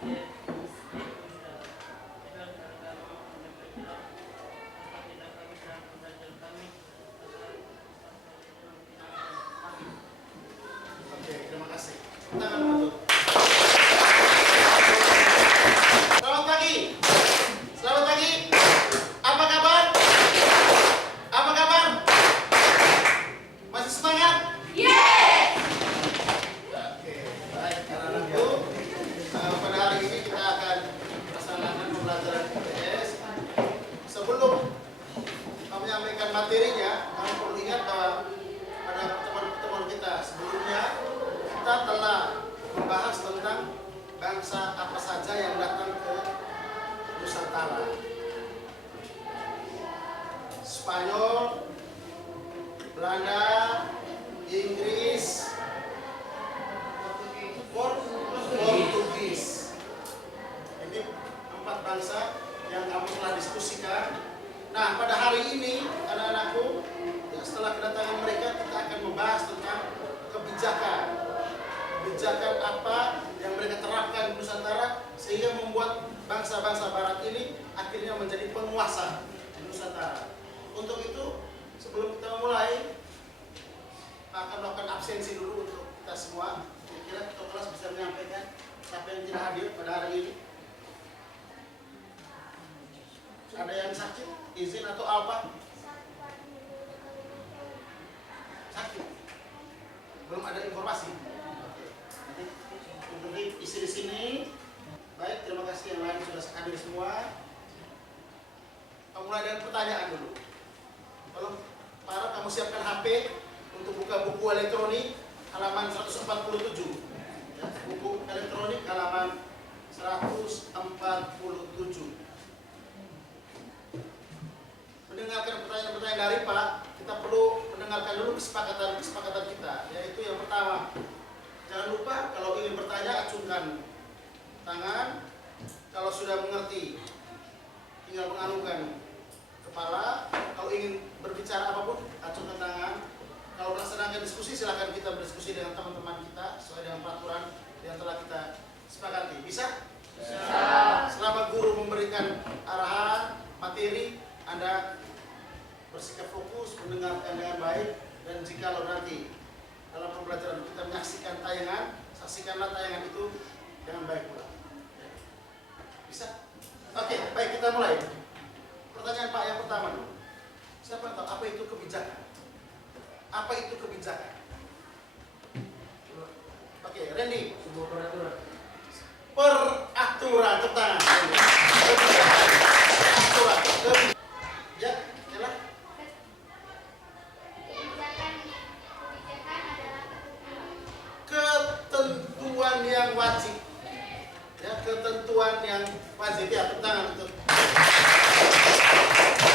Oke, terima kasih. Tangan dulu. Selamat pagi. Selamat pagi. Apa kabar? Apa kabar? Masih semangat? Oke, baik anak-anakku. Pada hari ini kita akan melaksanakan pembelajaran IPS. Sebelum menyampaikan materinya, kamu perlu ingat bahwa pada pertemuan-pertemuan kita sebelumnya kita telah membahas tentang bangsa apa saja yang datang ke Nusantara. Spanyol, Belanda, Inggris, Portugis. Ini 4 bangsa yang kamu telah diskusikan. Nah, pada hari ini anak-anakku, ya, setelah kedatangan mereka kita akan membahas tentang kebijakan apa yang mereka terapkan di Nusantara sehingga membuat bangsa-bangsa Barat ini akhirnya menjadi penguasa di Nusantara. Untuk itu, sebelum kita mulai, akan melakukan absensi dulu untuk kita semua. Kira-kira ketua kelas bisa menyampaikan siapa yang tidak hadir pada hari ini. Ada yang sakit, izin atau apa? Sakit. Belum ada informasi. Oke. Nanti isi di sini. Baik, terima kasih yang lain sudah hadir semua. Kita mulai dengan pertanyaan dulu. Kalau para kamu siapkan HP untuk buka buku elektronik halaman 147. Ya, buku elektronik halaman 147. Mendengarkan pertanyaan-pertanyaan dari Pak, kita perlu mendengarkan dulu kesepakatan kita, yaitu yang pertama, jangan lupa kalau ingin bertanya acungkan tangan. Kalau sudah mengerti, tinggal menganggukkan kepala. Kalau ingin berbicara apapun, acungkan tangan. Kalau melaksanakan diskusi, silakan kita berdiskusi dengan teman-teman kita sesuai dengan peraturan yang telah kita sepakati. Bisa? Bisa. Selama guru memberikan arahan materi, Anda bersikap fokus, mendengarkan dengan baik, dan jika nanti dalam pembelajaran kita menyaksikan tayangan, saksikanlah tayangan itu dengan baik pula. Bisa? Oke, baik, kita mulai. Pertanyaan Pak yang pertama dulu. Siapa yang tahu apa itu kebijakan? Apa itu kebijakan? Oke, Randy. Sebuah peraturan. Peraturan, tepuk tangan. Peraturan. Ya, jelas. Kebijakan adalah Ketentuan yang wajib. Ya, ketentuan yang wajib. Ya, tepuk tangan untuk.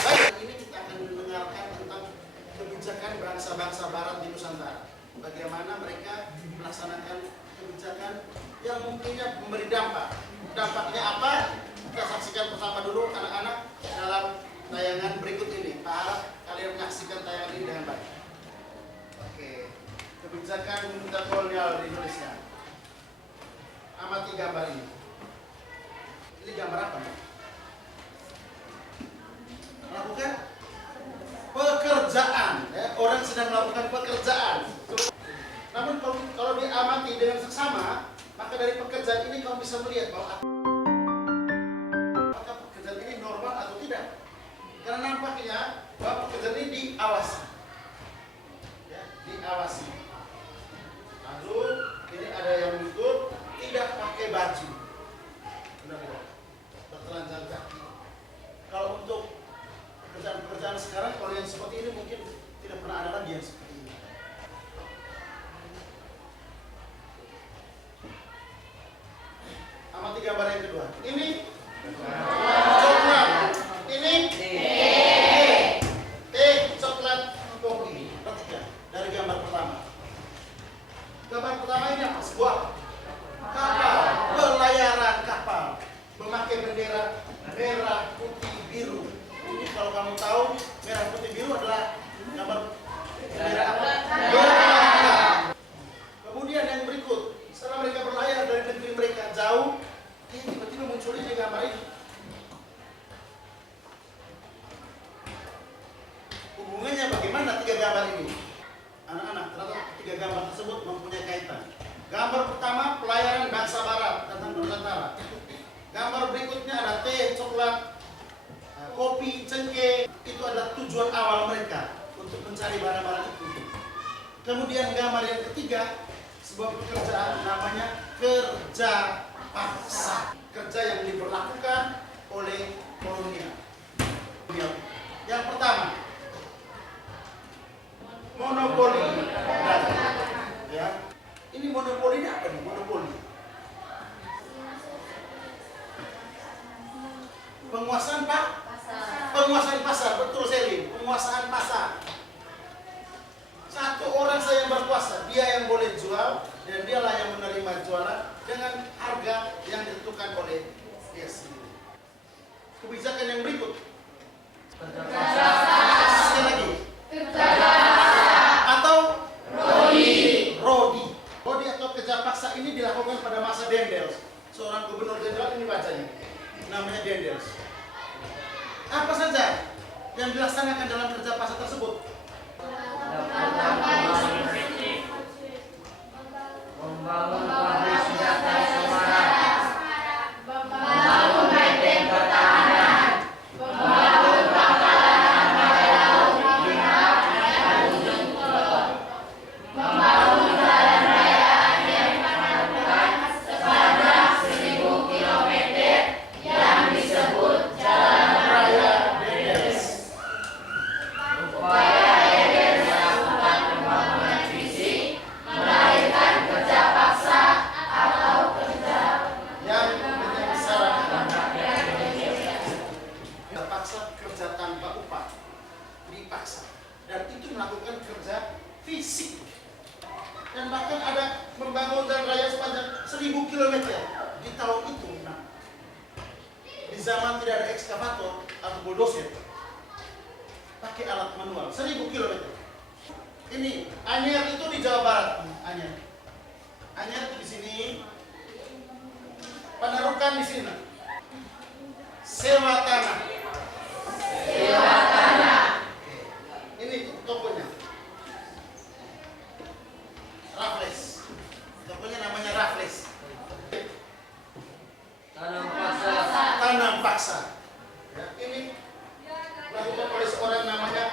Baik, ini kita akan mendengarkan tentang kebijakan bangsa-bangsa Barat di Nusantara. Bagaimana mereka melaksanakan kebijakan yang mungkinnya memberi dampak. Dampaknya apa? Kita saksikan bersama dulu anak-anak dalam tayangan berikut ini. Pak harap kalian menyaksikan tayangan ini dengan baik. Oke, kebijakan pemerintah kolonial di Indonesia. Amati gambar ini. Ini gambar apa? Melakukan pekerjaan, ya, orang sedang melakukan pekerjaan. Namun kalau diamati dengan seksama, maka dari pekerjaan ini kamu bisa melihat bahwa apakah pekerjaan ini normal atau tidak. Karena nampaknya bahwa pekerjaan ini diawasi, ya, diawasi. Lalu ini ada yang ikut tidak pakai baju, benar-benar bertelanjang kaki. Kalau untuk pekerjaan-pekerjaan sekarang, kalau yang seperti ini mungkin tidak pernah ada lagi yang seperti ini. Amati gambar yang kedua. Ini coklat. Ini coklat kopi. Perhatikan dari gambar pertama. Gambar pertama ini apa? Sebuah kapal, pelayaran kapal, memakai bendera merah, putih, biru. Ini kalau kamu tahu, merah, putih, biru adalah gambar bendera apa? Belanda. Kemudian yang berikut, setelah mereka berlayar dari negeri mereka jauh, gambar ini. Hubungannya bagaimana tiga gambar ini? Anak-anak, ternyata tiga gambar tersebut mempunyai kaitan. Gambar pertama, pelayaran bangsa Barat tentang Nusantara. Gambar berikutnya ada teh, coklat, kopi, cengkeh. Itu adalah tujuan awal mereka untuk mencari barang-barang itu. Kemudian gambar yang ketiga, sebuah pekerjaan namanya kerja paksa. Kerja yang diberlakukan oleh kolonial. Yang pertama, monopoli dagang. Ya. Ini monopoli apa nih? Monopoli. Penguasaan penguasaan pasar, betul Selin. Penguasaan pasar. Satu orang saja yang berkuasa, dia yang boleh jual dan dialah yang menerima jualan dengan harga yang ditentukan oleh dia sendiri. Kebijakan yang berikut. Sekali lagi. Atau Rodi atau kerja paksa ini dilakukan pada masa Dendels. Seorang gubernur jenderal ini bacanya. Namanya Dendels. Apa saja yang dilaksanakan dalam kerja paksa tersebut? Membangun pabrik senjata di Semarang, membangun benteng pertahanan, membangun pangkalan kapal laut di dan ujung kulon, membangun jalan raya yang menaklukkan sepanjang 1000 km yang disebut Jalan Raya Dendels. Upaya dan itu melakukan kerja fisik dan bahkan ada membangun jalan raya sepanjang 1000 km di tahun itu. Nah, di zaman tidak ada ekskavator atau bulldozer, pakai alat manual 1000 km. Ini Anyer itu di Jawa Barat. Anyer itu di sini, Panarukan di sini. Sewa tanah. Ini tokonya. Raffles. Tokonya namanya Raffles. Tanam paksa. Ya, ini dilakukan oleh seorang namanya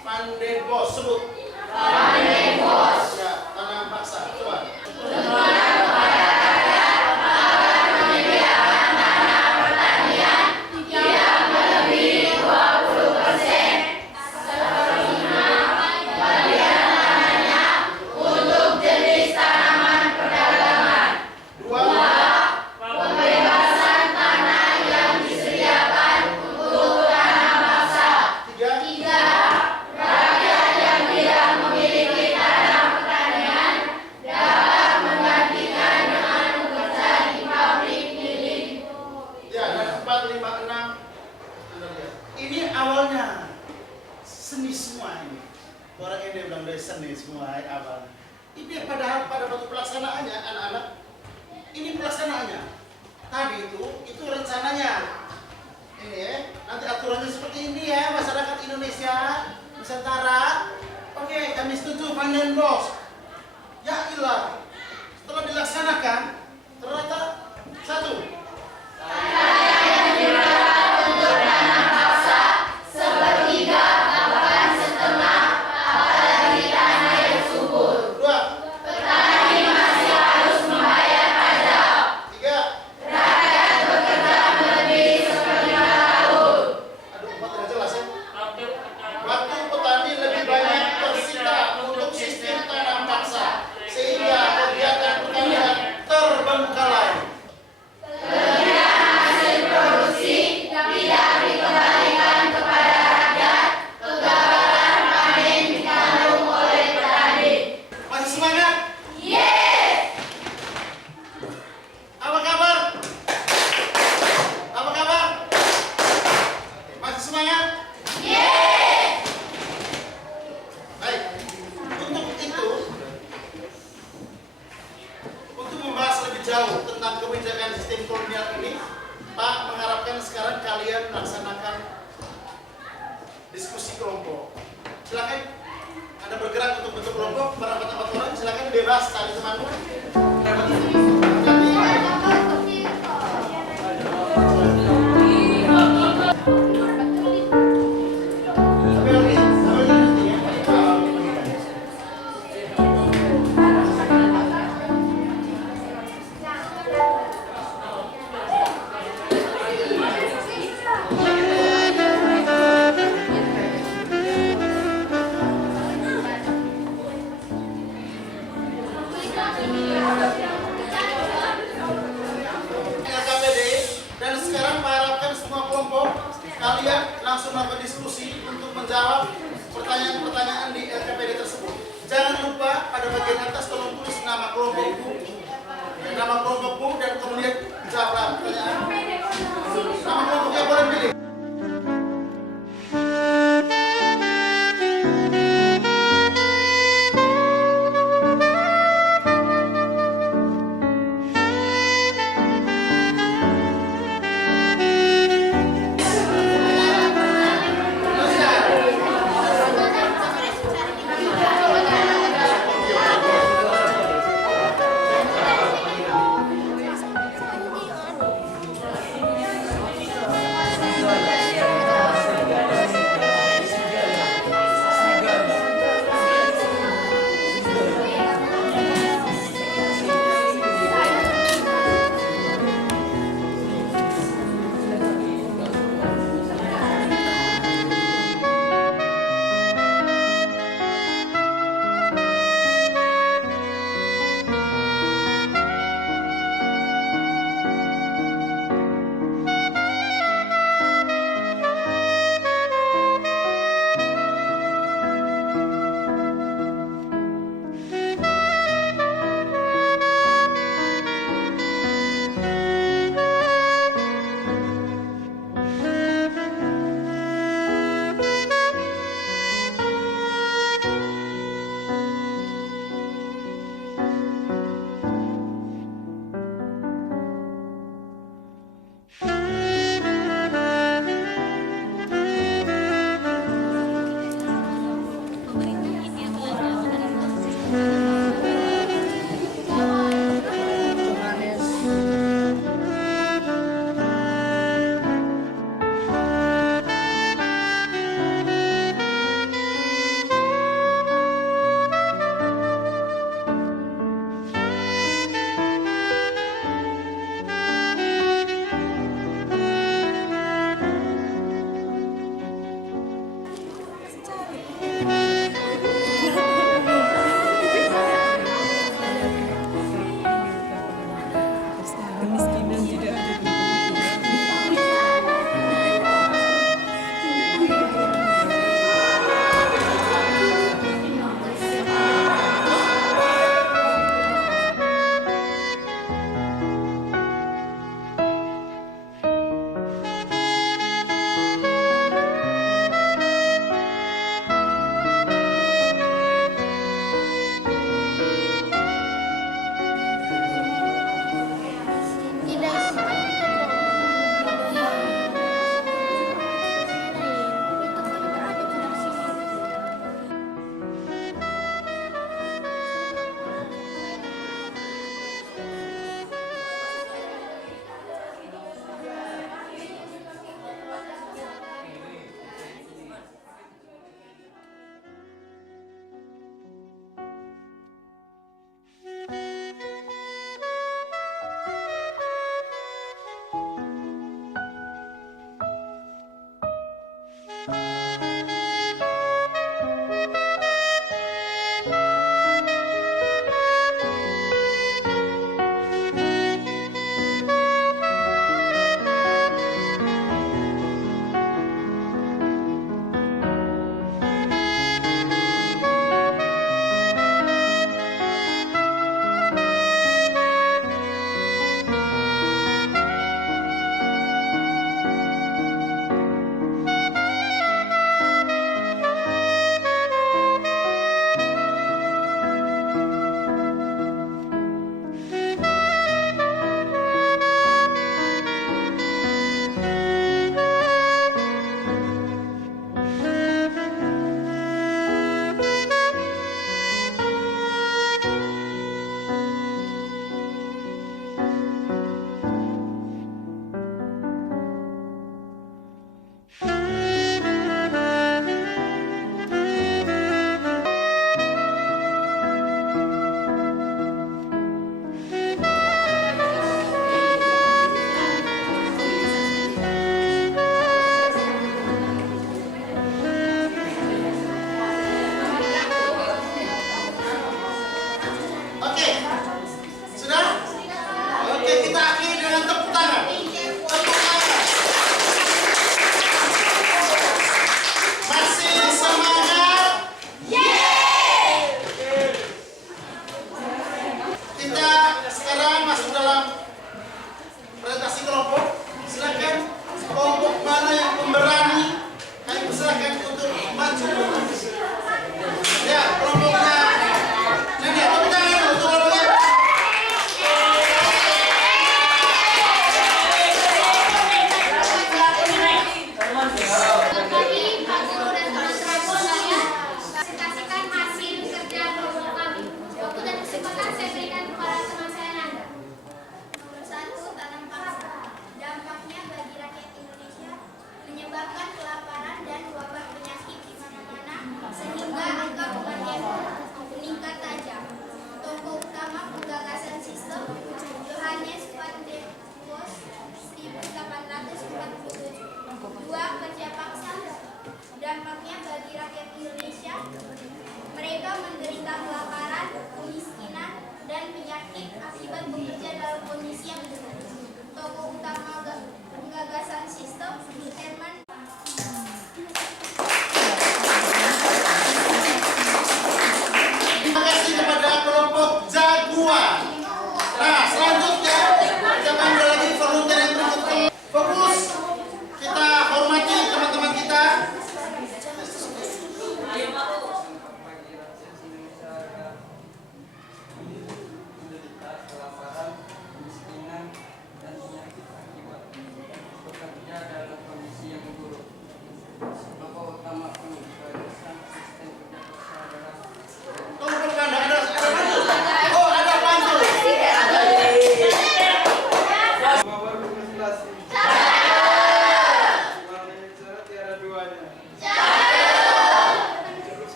Van den Bos. Sebut. Van den Bos. Ya, tanam paksa. Coba. Ini awalnya seni semua ini. Orang ini bilang dari seni semua awal. Ini padahal pada waktu pelaksanaannya anak-anak, ini pelaksanaannya. Tadi itu rencananya. Ini ya, nanti aturannya seperti ini ya, masyarakat Indonesia Nusantara. Oke, kami setuju Van den Bos. Ya ilah, setelah dilaksanakan ternyata satu. Sehingga kegiatan pertanian terbengkalai. silakan Anda bergerak untuk bentuk kelompok, berapat 4 orang, silakan bebas cari temanmu. Kalian langsung melakukan diskusi untuk menjawab pertanyaan-pertanyaan di LKPD tersebut. Jangan lupa pada bagian atas tolong tulis nama kelompokmu dan kemudian jawablah pertanyaan. Nama kelompoknya boleh pilih.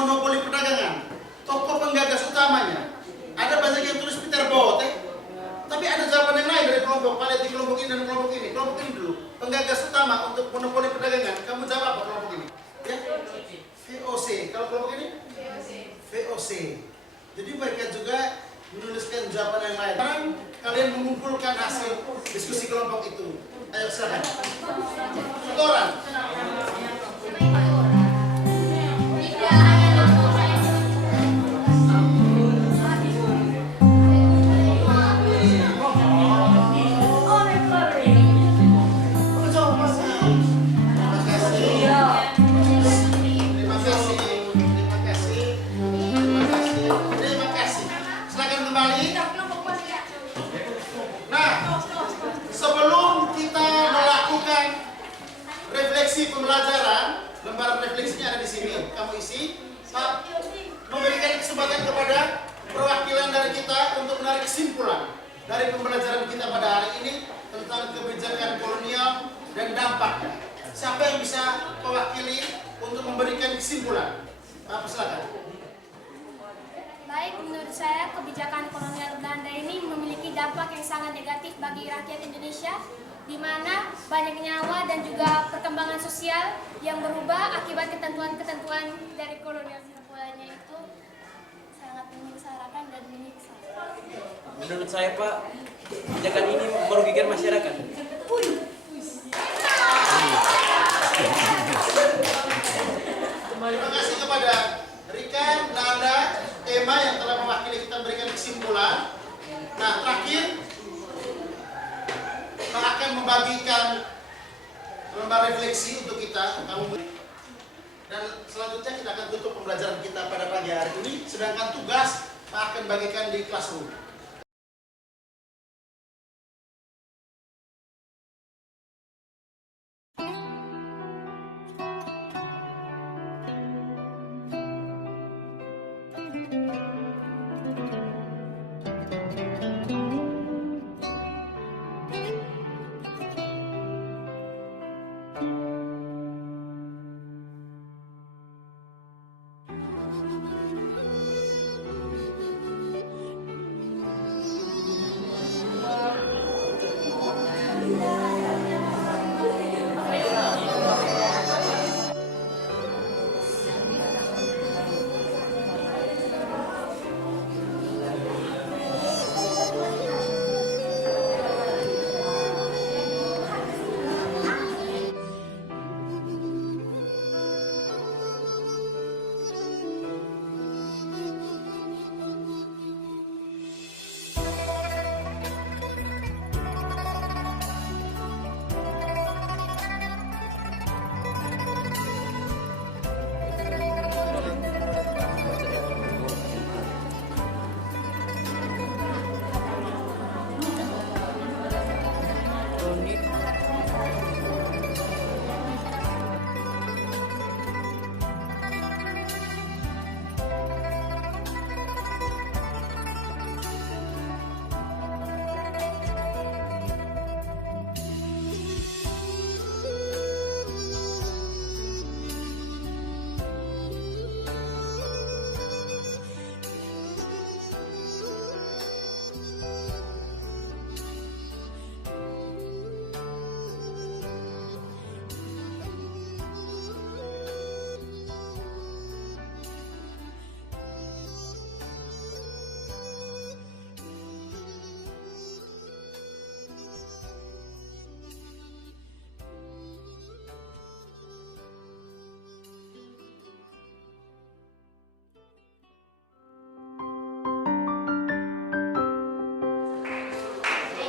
monopoli perdagangan. Tokoh penggagas utamanya. Ada banyak yang tulis Peter Bote, tapi ada jawaban yang lain dari kelompok Paleti, kelompok ini dan kelompok ini. Kelompok ini dulu, penggagas utama untuk monopoli perdagangan. Kamu jawab apa kelompok ini? Ya? VOC. Kalau kelompok ini? VOC. Jadi mereka juga menuliskan jawaban yang lain. Sekarang kalian mengumpulkan hasil diskusi kelompok itu. Ayo silakan. Satu orang. Pembelajaran, lembaran refleksinya ada di sini. Kamu isi, Pak, memberikan kesempatan kepada perwakilan dari kita untuk menarik kesimpulan dari pembelajaran kita pada hari ini tentang kebijakan kolonial dan dampaknya. Siapa yang bisa mewakili untuk memberikan kesimpulan? Pak, silakan. Baik, menurut saya kebijakan kolonial Belanda ini memiliki dampak yang sangat negatif bagi rakyat Indonesia, di mana banyak nyawa dan juga perkembangan sosial yang berubah akibat ketentuan-ketentuan dari kolonial Belanda itu sangat menyengsarakan dan menyiksa. Menurut saya, Pak, kebijakan ini merugikan masyarakat. Terima kasih kepada Rika, Nanda, Emma yang telah mewakili kita memberikan kesimpulan. Nah, terakhir kita akan membagikan lembar refleksi untuk kita. Dan selanjutnya kita akan tutup pembelajaran kita pada pagi hari ini. Sedangkan tugas kita akan bagikan di classroom.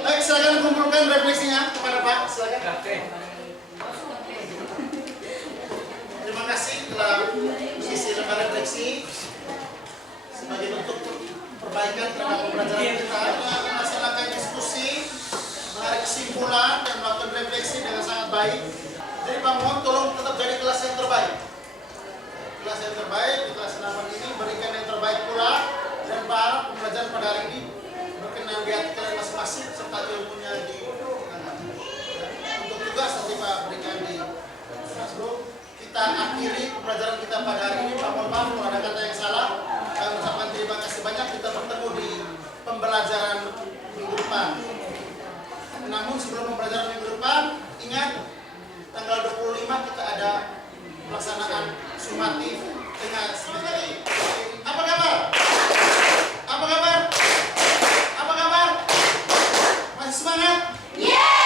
Baik, silakan kumpulkan refleksinya kepada Pak. Silakan. Terima kasih telah mengisi lembar refleksi sebagai bentuk perbaikan terhadap pembelajaran kita. Melaksanakan diskusi, menarik kesimpulan dan melakukan refleksi dengan sangat baik. Jadi Pak mohon tolong tetap jadi kelas yang terbaik. Kelas yang terbaik di kelas 8 ini berikan yang terbaik pula dan para pembelajaran pada hari ini berkenan di hati kalian masing-masing serta ilmunya di untuk tugas nanti Pak berikan di classroom. Kita akhiri akhiri pembelajaran kita pada hari ini. Mohon maaf kalau ada kata yang salah. Kami ucapkan terima kasih banyak. Kita bertemu di pembelajaran minggu depan. Namun sebelum pembelajaran minggu depan, ingat tanggal 25 kita ada pelaksanaan sumatif dengan SBKI. Apa kabar? Apa kabar? Apa kabar? Masih semangat? Yeah!